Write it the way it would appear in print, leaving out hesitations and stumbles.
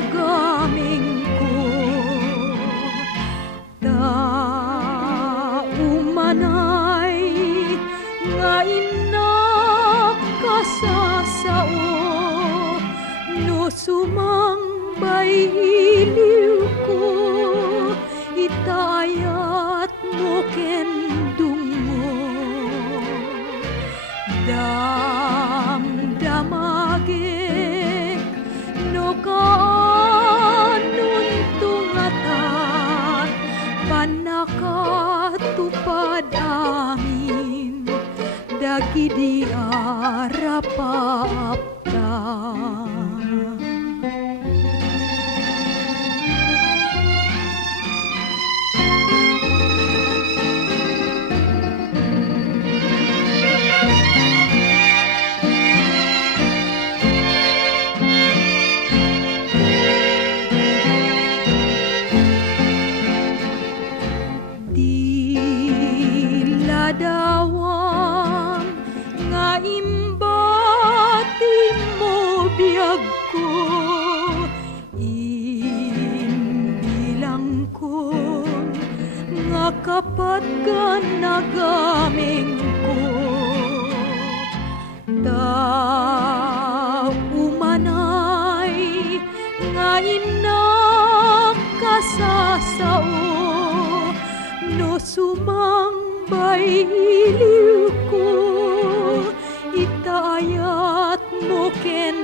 nagaming ko. Umanay nga inak kasasao, no sumangbay iliw ko, itayat mo kendung mo. Damdamagik no kaanon tungatat, panakatupad amin dagidi arapapta. Dawang nga imbati mo biyag ko, imbilang ko nga kapat ka nagaming ko. Umanay nga inak kasasao, no sumangbay iliw ko, itayat mo ken